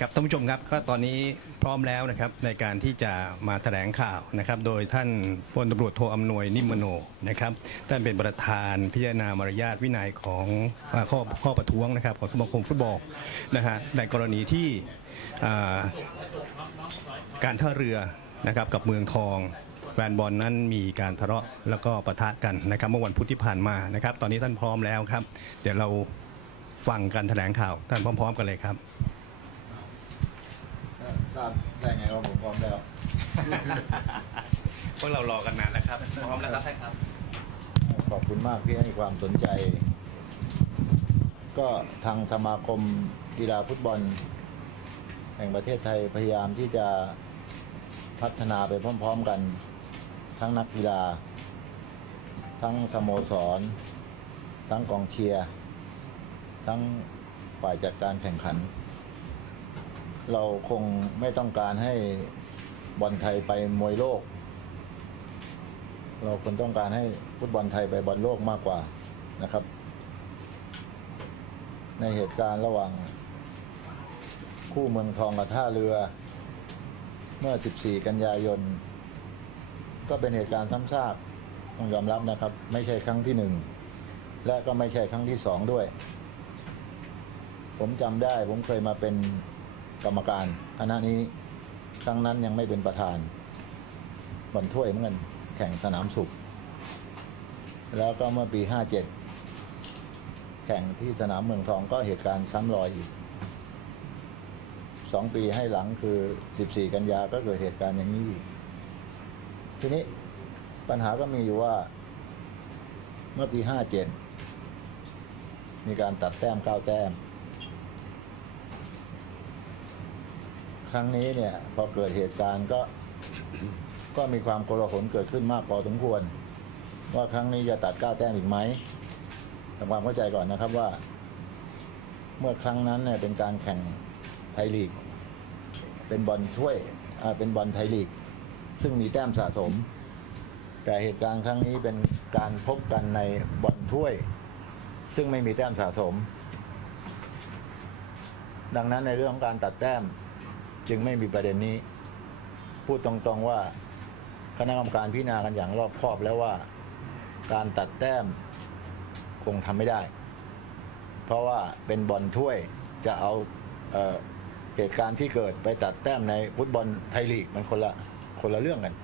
ครับท่านผู้ชมครับก็ตอนนี้พร้อมแล้วนะครับในการที่จะมาแถลงข่าวนะครับโดยท่านพลตำรวจโทอำนวยนิมมโนนะครับท่านเป็นประธานพิจารณามารยาทวินัยของข้อข้อประท้วงนะครับของสมาคมฟุตบอลนะฮะในกรณีที่การท่าเรือนะครับกับเมืองทองแฟนบอลนั้นมีการทะเลาะแล้วก็ปะทะกันนะครับเมื่อวันพุธที่ผ่านมานะครับ ตอนนี้ท่านพร้อมแล้วครับ เดี๋ยวเราฟังการแถลงข่าวท่านพร้อม ๆ กันเลยครับ ทราบได้ไงว่าผมพร้อมแล้ว พวกเรารอกันนานแล้วครับ พร้อมแล้วครับท่านครับ ขอบคุณมากที่ให้ความสนใจ ก็ทางสมาคมกีฬาฟุตบอล แห่งประเทศไทยพยายามที่จะพัฒนาไปพร้อมๆกัน ทั้งนักกีฬา ทั้งสโมสร ทั้งกองเชียร์ ทั้งฝ่ายจัดการแข่งขัน เราคงไม่ต้องการให้บอลไทยไปมวยโลก เราควรต้องการให้ฟุตบอลไทยไปบอลโลกมากกว่านะครับ ในเหตุการณ์ระหว่าง คู่เมืองทองกับท่าเรือ เมื่อ 14 กันยายน ก็เป็นเหตุการณ์ซ้ำซากต้องยอมรับนะครับ ไม่ใช่ครั้งที่หนึ่งและก็ไม่ใช่ครั้งที่สองด้วย ผมจำได้ผมเคยมาเป็น กรรมการคณะนี้ครั้งนั้นยังไม่เป็นประธานบอลถ้วยเหมือนกันแข่งสนามสุข แล้วก็เมื่อปี 57 แข่งที่สนามเมืองทองก็เหตุการณ์ซ้ำรอยอีกสองปีให้หลังคือ 14 กันยาก็เกิดเหตุการณ์อย่างนี้อีกทีนี้ปัญหาก็มีอยู่ว่า เมื่อปี 57 มีการตัดแต้ม 9 แต้ม รั้งนี้เนี่ยพอเกิดเหตุการณ์ก็ก็มีความโกลาหลเกิดขึ้นมากพอสมควร ว่าครั้งนี้จะตัด9แต้มอีกไหมทำความเข้าใจก่อนนะครับว่า เมื่อครั้งนั้นเนี่ยเป็นการแข่งไทยลีก เป็นบอลถ้วยอ่าเป็นบอลไทยลีก ซึ่งมีแต้มสะสม แต่เหตุการณ์ครั้งนี้เป็นการพบกันในบอลถ้วย ซึ่งไม่มีแต้มสะสม ดังนั้นในเรื่องของการตัดแต้ม จึงไม่มีประเด็นนี้ พูดตรงๆว่าคณะกรรมการพิจารณากันอย่างรอบคอบแล้วว่า การตัดแต้มคงทำไม่ได้ เพราะว่าเป็นบอลถ้วยจะเอาเอเหตุการณ์ที่เกิดไปตัดแต้มในฟุตบอลไทยลีกมันคนละคนละเรื่องกัน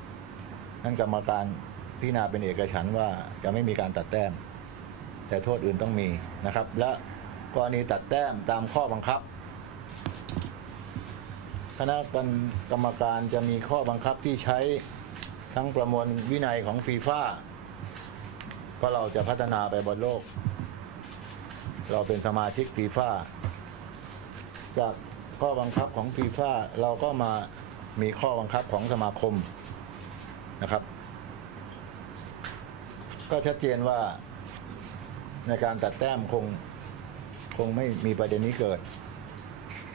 นั่นกรรมการพิจารณาเป็นเอกฉันท์ว่าจะไม่มีการตัดแต้ม แต่โทษอื่นต้องมีนะครับ และกรณีตัดแต้มตามข้อบังคับ คณะกรรมการจะมีข้อบังคับที่ใช้ทั้งประมวลวินัยของฟีฟ่าเพราะเราจะพัฒนาไปบอลโลก เราเป็นสมาชิกฟีฟ่าจากข้อบังคับของฟีฟ่าเราก็มามีข้อบังคับของสมาคมนะครับ ก็ชัดเจนว่าในการตัดแต้มคงคงไม่มีประเด็นนี้เกิด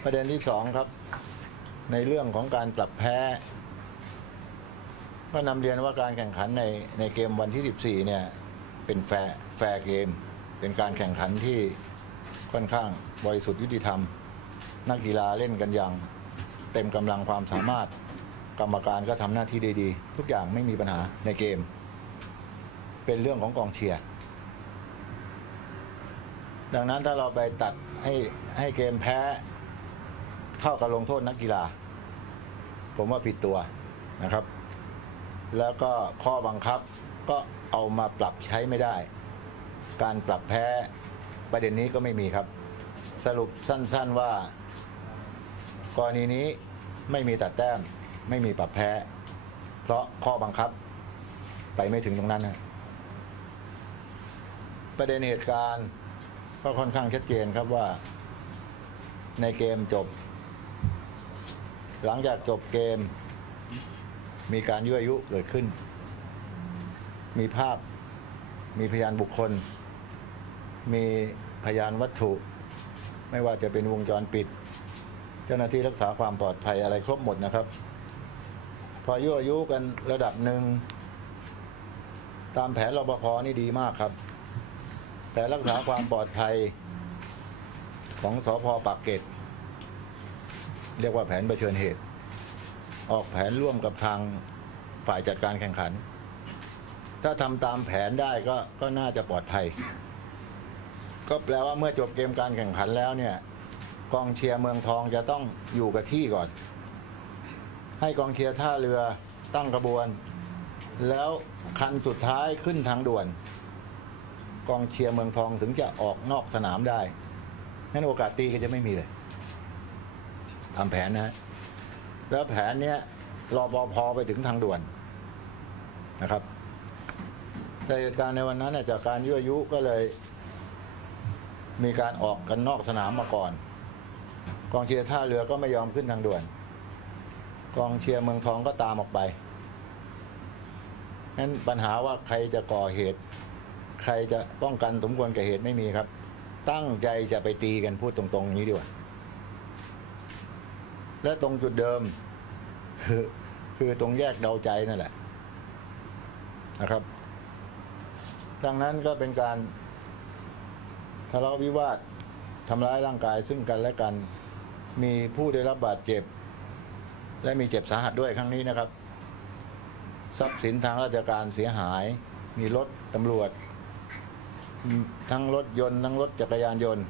ประเด็นที่สองครับ ในเรื่องของการปรับแพ้ ก็นำเรียนว่าการแข่งขันในในเกมวันที่ 14 เนี่ย เป็นแฟร์แฟร์เกม เป็นการแข่งขันที่ค่อนข้างบริสุทธิ์ยุติธรรม นักกีฬาเล่นกันอย่าง เต็มกำลังความสามารถ กรรมการก็ทำหน้าที่ได้ดี ทุกอย่างไม่มีปัญหาในเกม เป็นเรื่องของกองเชียร์ดังนั้นถ้าเราไปตัดให้ให้เกมแพ้ เท่ากับลงโทษนักกีฬา ผมว่าผิดตัวนะครับ แล้วก็ข้อบังคับก็เอามาปรับใช้ไม่ได้ การปรับแพ้ประเด็นนี้ก็ไม่มีครับ สรุปสั้นๆว่ากรณีนี้ไม่มีตัดแต้มไม่มีปรับแพ้ เพราะข้อบังคับ ไปไม่ถึงตรงนั้นนะประเด็นเหตุการณ์ก็ค่อนข้างชัดเจนครับว่าในเกมจบ หลังจากจบเกม มีการยั่วยุเกิดขึ้น มีภาพ มีพยานบุคคล มีพยานวัตถุ ไม่ว่าจะเป็นวงจรปิด เจ้าหน้าที่รักษาความปลอดภัยอะไรครบหมดนะครับ พอยั่วยุกันระดับหนึ่ง ตามแผนรปภนี่ดีมากครับ แต่รักษาความปลอดภัยของสอพอปากเกร็ด เรียกว่าแผนเผชิญเหตุ ออกแผนร่วมกับทางฝ่ายจัดการแข่งขัน ถ้าทำตามแผนได้ก็ก็น่าจะปลอดภัย ก็แปลว่าเมื่อจบเกมการแข่งขันแล้วเนี่ย กองเชียร์เมืองทองจะต้องอยู่กับที่ก่อน ให้กองเชียร์ท่าเรือตั้งกระบวน แล้วคันสุดท้ายขึ้นทางด่วน กองเชียร์เมืองทองถึงจะออกนอกสนามได้งั้นโอกาสตีก็จะไม่มีเลย ทำแผนนะฮะแล้วแผนเนี้ยรอปภไปถึงทางด่วนนะครับแต่เหตุการณ์ในวันนั้นเนี่ยจากการยั่วยุก็เลย มีการออกกันนอกสนามมาก่อน กองเชียร์ท่าเรือก็ไม่ยอมขึ้นทางด่วน กองเชียร์เมืองทองก็ตามออกไปนั้นปัญหาว่าใครจะก่อเหตุ ใครจะป้องกันสมควรแก่เหตุไม่มีครับ ตั้งใจจะไปตีกันพูดตรงๆอย่างนี้ดีกว่า และตรงจุดเดิม คือคือตรงแยกเดาใจนั่นแหละนะครับ ดังนั้นก็เป็นการทะเลาะวิวาททำร้ายร่างกายซึ่งกันและกัน มีผู้ได้รับบาดเจ็บ และมีเจ็บสาหัสด้วยครั้งนี้นะครับ ทรัพย์สินทางราชการเสียหาย มีรถตำรวจ ทั้งรถยนต์ทั้งรถจักรยานยนต์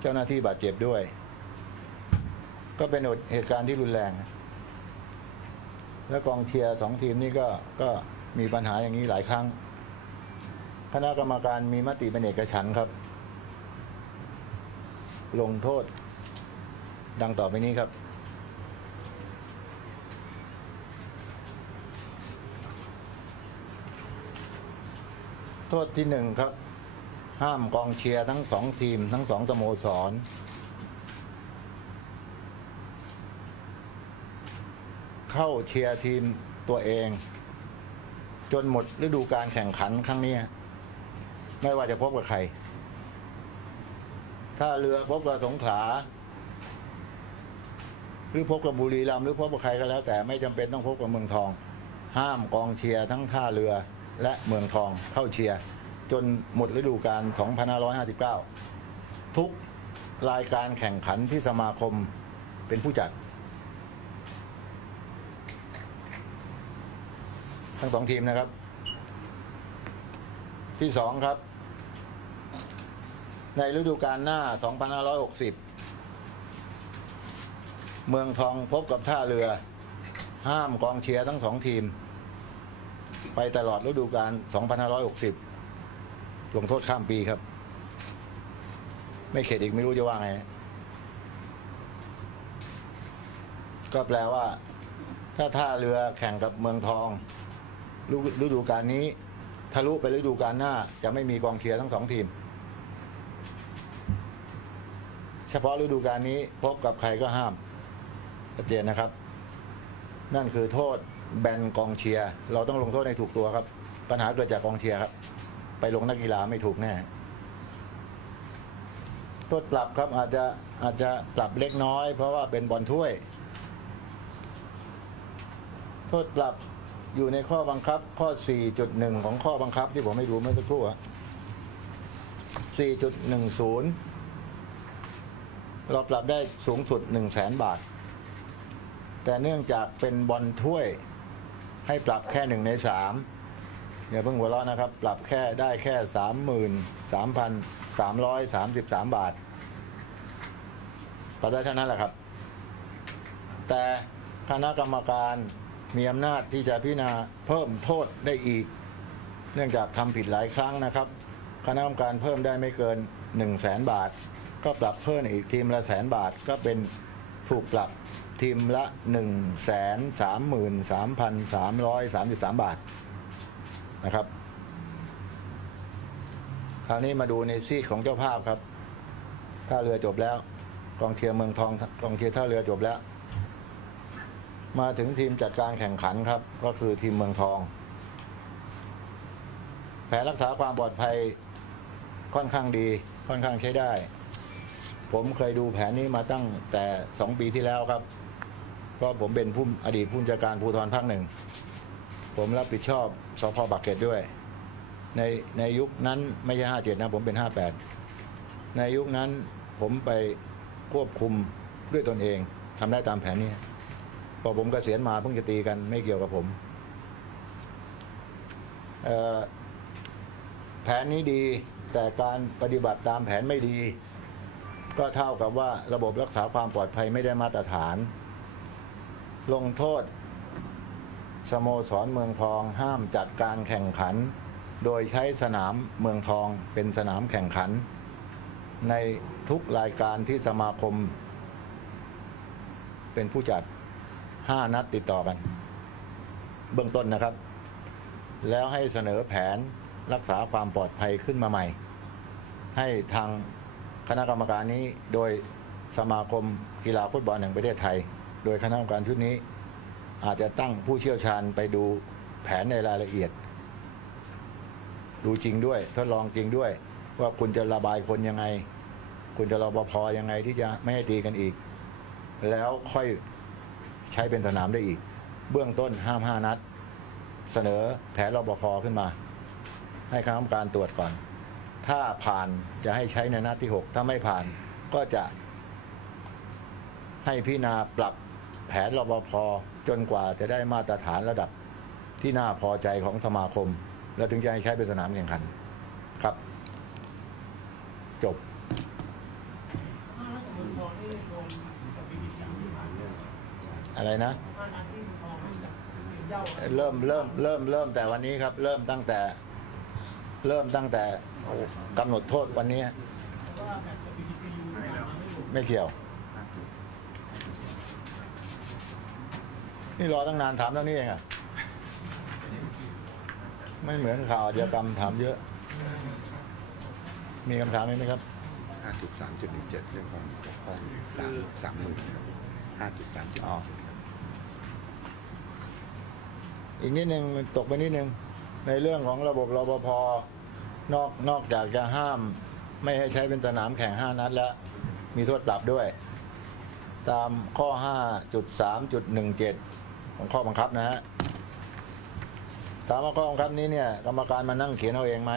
เจ้าหน้าที่บาดเจ็บด้วย ก็เป็นเหตุการณ์ที่รุนแรง และกองเชียร์สองทีมนี้ก็ก็มีปัญหาอย่างนี้หลายครั้ง คณะกรรมการมีมติเป็นเอกฉันครับ ลงโทษ ดังต่อไปนี้ครับ โทษที่หนึ่งครับ ห้ามกองเชียร์ทั้งสองทีม ทั้งสองสโมสร เข้าเชียร์ทีมตัวเอง จนหมดฤดูการแข่งขันครั้งนี้ ไม่ว่าจะพบกับใคร ถ้าเรือพบกับสงขลาหรือพบกับบุรีรัมย์หรือพบกับใครก็แล้ว แต่ไม่จำเป็นต้องพบกับเมืองทอง ห้ามกองเชียร์ทั้งท่าเรือและเมืองทองเข้าเชียร์จนหมดฤดูกาล2559 ทุกรายการแข่งขันที่สมาคมเป็นผู้จัด ทั้งสองทีมนะครับ ที่สองครับ ในฤดูกาลหน้า 2560 เมืองทองพบกับท่าเรือ ห้ามกองเชียร์ทั้งสองทีม ไปตลอดฤดูกาล2560 ลงโทษข้ามปีครับ ไม่เข็ดอีกไม่รู้จะว่าไง ก็แปลว่าถ้าท่าเรือแข่งกับเมืองทอง ฤฤดูกาลนี้ ทะลุไปฤดูกาลหน้า จะไม่มีกองเชียร์ทั้งสองทีม เฉพาะฤดูกาลนี้พบกับใครก็ห้ามชัดเจนนะครับ นั่นคือโทษแบนกองเชียร์เราต้องลงโทษให้ถูกตัวครับ ปัญหาเกิดจากกองเชียร์ครับ ไปลงนักกีฬาไม่ถูกแน่โทษปรับครับอาจจะอาจจะปรับเล็กน้อย เพราะว่าเป็นบอลถ้วย โทษปรับ อยู่ในข้อบังคับข้อ 4.1 ของข้อบังคับที่ผมให้ดูเมื่อสักครู่อะ4.10 เราปรับได้สูงสุด 1 0 0 0 0แสนบาท แต่เนื่องจากเป็นบอลถ้วย ให้ปรับแค่หนึ่งในสามอย่าเพิ่งหัวเราะนะครับ ปรับแค่ได้แค่สามหมื่นสามพันสามร้อยสามสิบสามบาท ปรับได้เท่านั้นแหละครับ แต่คณะกรรมการ มีอำนาจที่จะพิจารณาเพิ่มโทษได้อีก เนื่องจากทำผิดหลายครั้งนะครับ คณะกรรมการเพิ่มได้ไม่เกิน 1 0 0 0 0แสนบาท ก็ปรับเพิ่มอีกทีมละแสนบาทก็เป็นถูกปรับทีมละ 1 3 3 3 3 3 บาทนะครับ คราวนี้มาดูในซีของเจ้าภาพครับท่าเรือจบแล้วกองเชียร์เมืองทองกองเชียร์ท่าเรือจบแล้ว มาถึงทีมจัดการแข่งขันครับ ก็คือทีมเมืองทอง แผนรักษาความปลอดภัยค่อนข้างดี ค่อนข้างใช้ได้ ผมเคยดูแผนนี้มาตั้งแต่สองปีที่แล้วครับเพราะผมเป็นผู้อดีตผู้จัดการภูธรภาคหนึ่ง ผมรับผิดชอบสพบักเก็ตด้วย ในในยุคนั้นไม่ใช่ห้าเจ็ดนะ ผมเป็นห้าแปดในยุคนั้นผมไปควบคุมด้วยตนเองทำได้ตามแผนนี้ อผมกเกษียณมาเพิ่งจะตีกันไม่เกี่ยวกับผมแผนนี้ดีแต่การปฏิบัติตามแผนไม่ดี ก็เท่ากับว่าระบบรักษาความปลอดภัยไม่ได้มาตรฐาน ลงโทษ สโมสรเมืองทองห้ามจัดการแข่งขัน โดยใช้สนามเมืองทองเป็นสนามแข่งขัน ในทุกรายการที่สมาคม เป็นผู้จัด 5นัดติดต่อกัน เบื้องต้นนะครับ แล้วให้เสนอแผนรักษาความปลอดภัยขึ้นมาใหม่ ให้ทางคณะกรรมการนี้โดยสมาคมกีฬาฟุตบอลแห่งประเทศไทย โดยคณะกรรมการชุดนี้ อาจจะตั้งผู้เชี่ยวชาญไปดูแผนในรายละเอียด ดูจริงด้วย ทดลองจริงด้วย ว่าคุณจะระบายคนยังไง คุณจะรอปภยังไงที่จะไม่ให้ตีกันอีก แล้วค่อย ใช้เป็นสนามได้อีก เบื้องต้นห้ามห้านัด เสนอแผนรปภขึ้นมา ให้คณะกรรมการตรวจก่อน ถ้าผ่านจะให้ใช้ในนัดที่ 6 ถ้าไม่ผ่านก็จะ ให้พิจารณาปรับแผนรปภจนกว่าจะได้มาตรฐานระดับที่น่าพอใจของสมาคม แล้วถึงจะให้ใช้เป็นสนามแข่งขันครับ จบ อะไรนะ เริ่มเริ่มเริ่มเริ่มแต่วันนี้ครับ เริ่มตั้งแต่ เริ่มตั้งแต่กำหนดโทษวันนี้ ไม่เกี่ยว นี่รอตั้งนานถามเท่านี้เองอะไม่เหมือนข่าวอาชญากรรมถามเยอะ มีคำถามไหมครับ5.3.17เรื่องความเกี่ยวข้องสามสามหมื่น5.3.17อ๋อ อีกนิดนึงตกไปนิดนึงในเรื่องของระบบรปภนอกนอกจากจะห้าม ไม่ให้ใช้เป็นสนามแข่ง5นัดแล้ว มีโทษปรับด้วย ตามข้อ 5.3.17 ของข้อบังคับนะฮะตามข้อบังคับนี้เนี่ยกรรมการมานั่งเขียนเอาเองไหม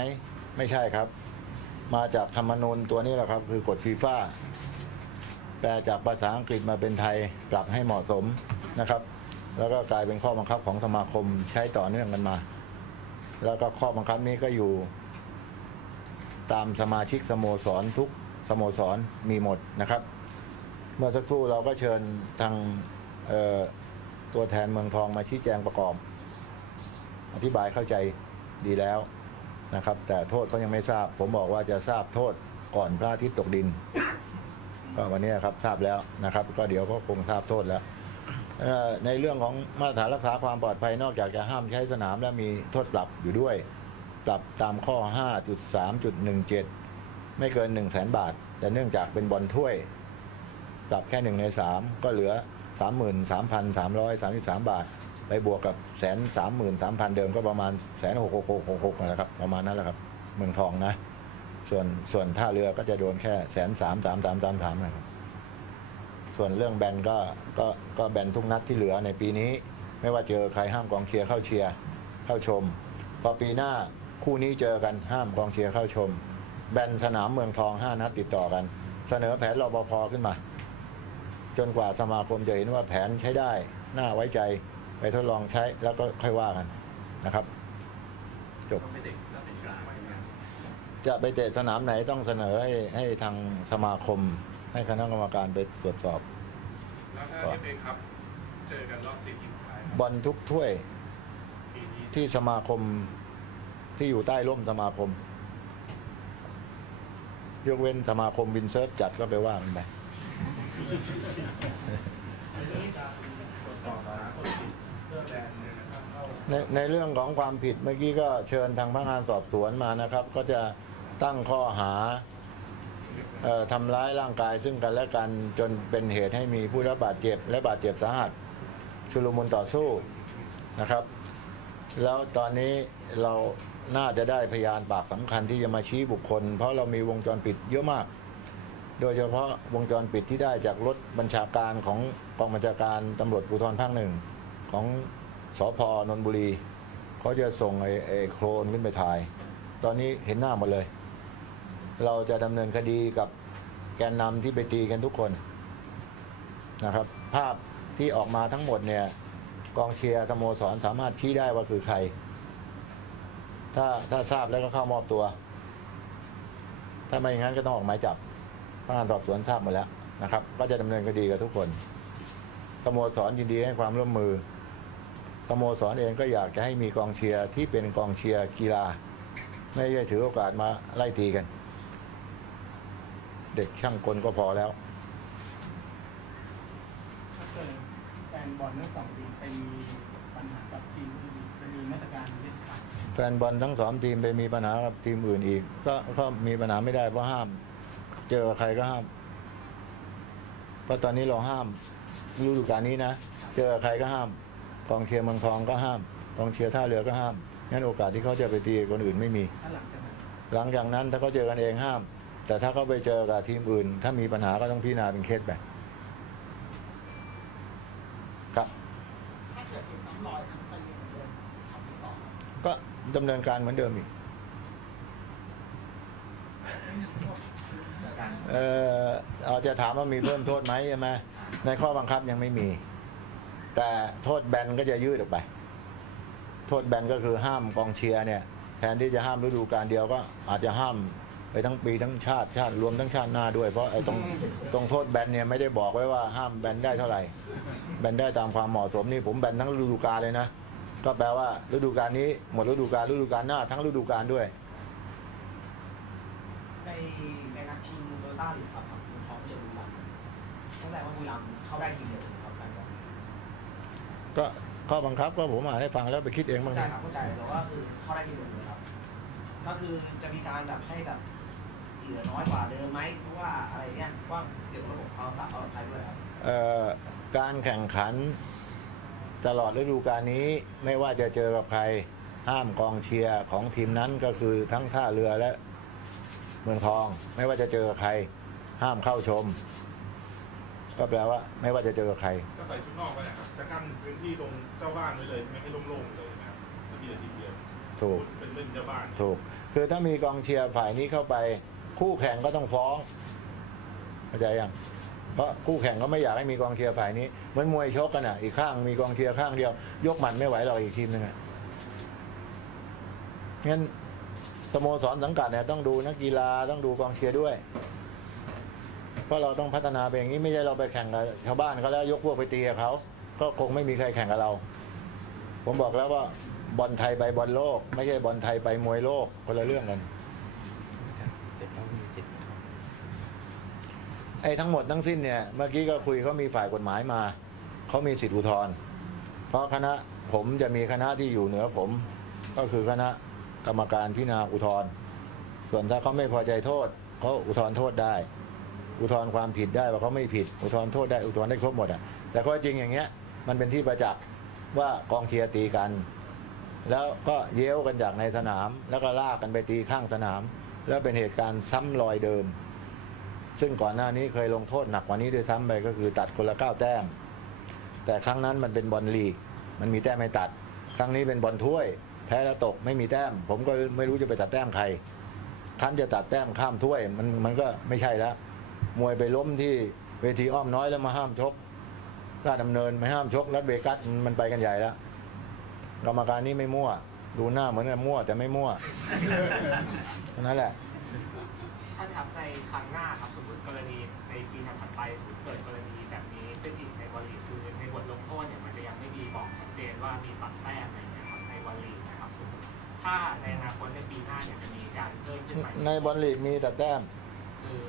ไม่ใช่ครับ มาจากธรรมนูญตัวนี้แหละครับ คือกฎฟีฟ่าแปลจากภาษาอังกฤษมาเป็นไทยปรับให้เหมาะสมนะครับ แล้วก็กลายเป็นข้อบังคับของสมาคมใช้ต่อเนื่องกันมา แล้วก็ข้อบังคับนี้ก็อยู่ ตามสมาชิกสโมสรทุกสโมสรมีหมดนะครับ เมื่อสักครู่เราก็เชิญทางตัวแทนเมืองทองมาชี้แจงประกอบ อธิบายเข้าใจดีแล้วนะครับ แต่โทษเขายังไม่ทราบ ผมบอกว่าจะทราบโทษก่อนพระอาทิตย์ตกดิน ก็วันนี้ครับทราบแล้วนะครับ ก็เดี๋ยวก็คงทราบโทษแล้ว ในเรื่องของมาตรฐานรักษาความปลอดภัยนอกจากจะห้ามใช้สนามแล้วมีโทษปรับอยู่ด้วย ปรับตามข้อ 5.3.17 ไม่เกิน 1 0 0 0 0แบาท แต่เนื่องจากเป็นบอลถ้วย ปรับแค่ 1 ใน 3 ก็เหลือ 33,333 บาท ไปบวกกับแสนสามหมื่นสามพันเดิมก็ประมาณแสนหกหกหกหกหกนะครับประมาณนั้นแหละครับ เมืองทองนะ ส่วนส่วนท่าเรือก็จะโดนแค่แสนสามสามสามสามสามนะครับ ส่วนเรื่องแบนก็ก็ก็แบนทุกนัดที่เหลือในปีนี้ ไม่ว่าเจอใครห้ามกองเชียร์เข้าเชียร์เข้าชม พอปีหน้าคู่นี้เจอกันห้ามกองเชียร์เข้าชม แบนสนามเมืองทองห้านัดติดต่อกัน เสนอแผนรปภขึ้นมา จนกว่าสมาคมจะเห็นว่าแผนใช้ได้น่าไว้ใจไปทดลองใช้แล้วก็ค่อยว่ากันนะครับ จบ จะไปเตะสนามไหนต้องเสนอให้ให้ทางสมาคม ให้คณะกรรมการไปตรวจสอบ เอฟเอครับ เจอกันรอบสี่ทีมสุดท้ายครับบอลทุกถ้วยปีนี้ที่สมาคมที่อยู่ใต้ร่มสมาคม ยกเว้นสมาคมวินเซิร์ฟจัดก็ไปว่ามันไปในในเรื่องของความผิดเมื่อกี้ก็เชิญทางพนักงานสอบสวนมานะครับ ก็จะตั้งข้อหาเอ่อ ทำร้ายร่างกายซึ่งกันและกันจนเป็นเหตุให้มีผู้รับบาดเจ็บ และบาดเจ็บสาหัส ชุลมุนต่อสู้นะครับ แล้วตอนนี้เราน่าจะได้พยานปากสำคัญที่จะมาชี้บุคคล เพราะเรามีวงจรปิดเยอะมาก โดยเฉพาะวงจรปิดที่ได้จากรถบัญชาการของกองบัญชาการตำรวจภูธรภาคหนึ่งของสพนนบุรีเขาจะส่งไอ้ไอ้โครนขึ้นไปถ่าย ตอนนี้เห็นหน้าหมดเลย เราจะดำเนินคดีกับแกนนำที่ไปตีกันทุกคนนะครับ ภาพที่ออกมาทั้งหมดเนี่ย กองเชียร์สโมสรสามารถชี้ได้ว่าคือใคร ถ้าถ้าทราบแล้วก็เข้ามอบตัว ถ้าไม่อย่างนั้นก็ต้องออกหมายจับพนักงานสอบสวนทราบหมดแล้วนะครับ ก็จะดำเนินคดีกับทุกคนสโมสรยินดีให้ความร่วมมือสโมสรเองก็อยากจะให้มีกองเชียร์ที่เป็นกองเชียร์กีฬา ไม่ใช่ถือโอกาสมาไล่ตีกัน เด็กช่างกลก็พอแล้ว ถ้าเกิดแฟนบอลทั้งสองทีมไปมีปัญหากับทีมอื่นจะมีมาตรการเด็ดขาดแฟนบอลทั้งสองทีมไปมีปัญหากับทีมอื่นอีก ก็ก็มีปัญหาไม่ได้เพราะห้าม เจอใครก็ห้ามเพราะตอนนี้เราห้ามฤดูกาลนี้นะเจอใครก็ห้ามกองเชียร์เมืองทองก็ห้ามกองเชียร์ท่าเรือก็ห้ามงั้นโอกาสที่เขาจะไปตีคนอื่นไม่มี ถ้าหลังจากนั้นหลังจากนั้นถ้าเขาเจอกันเองห้าม แต่ถ้าเขาไปเจอกับทีมอื่น ถ้ามีปัญหาก็ต้องพิจารณาเป็นเคสไปครับถ้าเกิดเป็นซ้ำรอยทั้งตีเหมือนเดิมทำไม่ต่อก็ดำเนินการเหมือนเดิมอีกเออเอาจะถามว่ามีเพิ่มโทษไหมใช่ไหมในข้อบังคับยังไม่มี แต่โทษแบนก็จะยืดออกไป โทษแบนก็คือห้ามกองเชียร์เนี่ย แทนที่จะห้ามฤดูกาลเดียวก็อาจจะห้าม ไปทั้งปีทั้งชาติชาติรวมทั้งชาติหน้าด้วยเพราะไอ้ตรงตรงโทษแบนเนี่ยไม่ได้บอกไว้ว่าห้ามแบนได้เท่าไหร่ แบนได้ตามความเหมาะสมนี่ผมแบนทั้งฤดูกาลเลยนะ ก็แปลว่าฤดูกาลนี้หมดฤดูกาลฤดูกาลหน้าทั้งฤดูกาลด้วย ในในนัดชิงโตโยต้าลีกครับครับคุณพร้อมเจอบุรีรัมย์ตั้งแต่ว่าบุรีรัมย์เข้าได้ทีมเดียวครับแฟนบอลก็ข้อบังคับก็ผมอ่านให้ฟังแล้วไปคิดเองบ้างเข้าใจนะครับเข้าใจแต่ว่าคือเข้าได้ทีมเดียวเลยครับ ก็คือจะมีการแบบให้แบบ เหลือน้อยกว่าเดิมไหมเพราะว่าอะไรเนี่ยว่าเดี๋ยวระบบความปลอดภัยด้วยครับเอ่อการแข่งขัน ตลอดฤดูกาลนี้ไม่ว่าจะเจอกับใครห้ามกองเชียร์ของทีมนั้นก็คือทั้งท่าเรือและเมืองทอง ไม่ว่าจะเจอกับใคร ห้ามเข้าชม ก็แปลว่า ไม่ว่าจะเจอกับใคร ก็ใส่ชุดนอกไปนะครับจะกั้นพื้นที่ตรงเจ้าบ้านไว้เลยไม่ให้โล่งๆเลยนะครับจะมีแต่ทีมเดียวถูก เป็นเล่นเจ้าบ้าน ถูก คือถ้ามีกองเชียร์ฝ่ายนี้เข้าไป คู่แข่งก็ต้องฟ้องเข้าใจยังเพราะคู่แข่งก็ไม่อยากให้มีกองเชียร์ฝ่ายนี้เหมือนมวยชกกันอะ อีกข้างมีกองเชียร์ข้างเดียว ยกหมัดไม่ไหวหรอกอีกทีมหนึงอะงั้นสโมสรสังกัดเนี่ยต้องดูนักกีฬาต้องดูกองเชียร์ด้วย เพราะเราต้องพัฒนาไปอย่างนี้ไม่ใช่เราไปแข่งกับชาวบ้านเขาแล้วยกพวกไปตีเขาก็คงไม่มีใครแข่งกับเรา ผมบอกแล้วว่าบอลไทยไปบอลโลก ไม่ใช่บอลไทยไปมวยโลกคนละเรื่องกัน แต่ต้องมีสิทธิ์ ไอ้ทั้งหมดทั้งสิ้นเนี่ยเมื่อกี้ก็คุยเขามีฝ่ายกฎหมายมาเขามีสิทธิอุทธรณ์เพราะคณะผมจะมีคณะที่อยู่เหนือผม ก็คือคณะกรรมการพิจารณาอุทธรณ์ส่วนถ้าเขาไม่พอใจโทษเขาอุทธรณ์โทษได้ อุทธรณ์ความผิดได้ว่าเขาไม่ผิด อุทธรณ์โทษได้อุทธรณ์ได้ครบหมดอะแต่ข้อจริงอย่างเงี้ยมันเป็นที่ประจักษ์ว่ากองเชียร์ตีกัน แล้วก็เย้ยวกันจากในสนาม แล้วก็ลากกันไปตีข้างสนาม แล้วเป็นเหตุการณ์ซ้ำรอยเดิม ซึ่งก่อนหน้านี้เคยลงโทษหนักกว่านี้ด้วยซ้ำไปก็คือตัดคนละเก้าแต้ม แต่ครั้งนั้นมันเป็นบอลลีก มันมีแต้มไม่ตัด ครั้งนี้เป็นบอลถ้วย แพ้แล้วตกไม่มีแต้ม ผมก็ไม่รู้จะไปตัดแต้มใครท่านจะตัดแต้มข้ามถ้วยมันมันก็ไม่ใช่แล้ว มวยไปล้มที่เวทีอ้อมน้อยแล้วมาห้ามชกราชดำเนินไม่ห้ามชกรัดเวกัสมันไปกันใหญ่แล้วกรรมการนี้ไม่มั่ว ดูหน้าเหมือนจะมั่วแต่ไม่มั่วนั้นแหละ ท่านครับในครั้งหน้าครับสมมติกรณีในปีถัดๆไปสมมติเกิดกรณีแบบนี้ขึ้นอีกในวอลลีคือในบทลงโทษเนี่ยมันจะยังไม่มีบอกชัดเจนว่ามีตัดแต้มอะไรอย่างเงี้ยครับในวอลลีนะครับสมมติถ้าในอนาคตในปีหน้าเนี่ยจะมีการเพิ่มขึ้นไปในบอลลีกมีแต่แต้ม คือ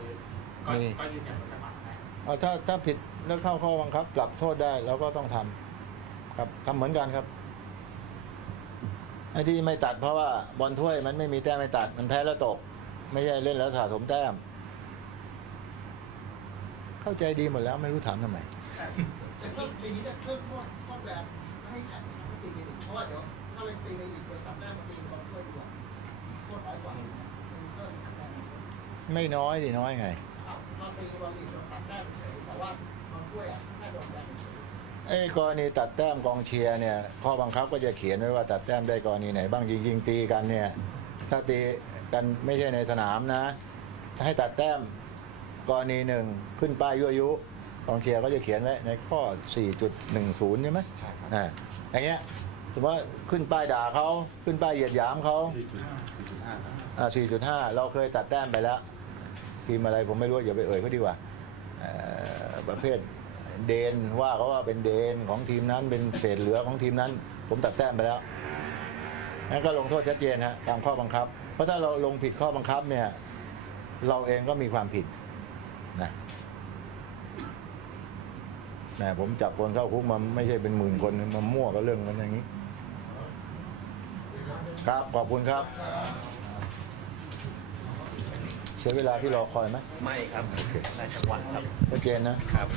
ก็มี ก็ยืนยันว่าจะตัดแต้มเอาถ้าถ้าผิดแล้วเข้าข้อบังคับ ปรับโทษได้เราก็ต้องทำครับทำเหมือนกันครับไอ้ที่ไม่ตัดเพราะว่าบอลถ้วยมันไม่มีแต้มไม่ตัดมันแพ้แล้วตก ไม่ใช่เล่นแล้วสะสมแต้ม เข้าใจดีหมดแล้วไม่รู้ถามทำไมแต่เพิ่มปีนี้จะเพิ่มโทษโทษแบบให้แข่งให้ตีกันอีกเพราะว่าเดี๋ยวถ้าไปตีในอีกเดี๋ยวตัดแต้มมาตีบอลถ้วยดีกว่าโทษน้อยกว่าเพิ่มคะแนนไม่น้อยดิน้อยไงครับตีในบอลลีกโดนตัดแต้มเฉยแต่ว่าบอลถ้วยอะแค่โดนแบนไอ้กรณีตัดแต้มกองเชียร์เนี่ยข้อบังคับก็จะเขียนไว้ว่าตัดแต้มได้กรณีไหน บ้างจริงๆตีกันเนี่ย ถ้าตี กันไม่ใช่ในสนามนะ ให้ตัดแต้มกรณีหนึ่งขึ้นป้ายยั่วยุพกองเชียร์ก็จะเขียนไว้ในข้อ 4.10 ใช่ไหมใช่ครับอ่าอย่างเงี้ยสมมติว่าขึ้นป้ายด่าเขาขึ้นป้ายเหยียดหยามเขาสี่จุดสี่จุดห้าครับอ่า4.5 เราเคยตัดแต้มไปแล้วทีมอะไรผมไม่รู้อย่าไปเอ่ยเขาดีกว่าเอ่อประเภทเดนว่าเขาว่าเป็นเดนของทีมนั้นเป็นเศษเหลือของทีมนั้น ผมตัดแต้มไปแล้วนั่นก็ลงโทษชัดเจนฮะตามข้อบังคับเพ ราะถ้าเราลงผิดข้อบังคับเนี่ย เราเองก็มีความผิดนะนะผมจับคนเข้าคุกมาไม่ใช่เป็นหมื่นคนมามั่วกับเรื่องมันอย่างนี้ ครับขอบคุณครับ เสียเวลาที่รอคอยไหมไม่ครับได้จังหวัดครับชัดเจนนะครับ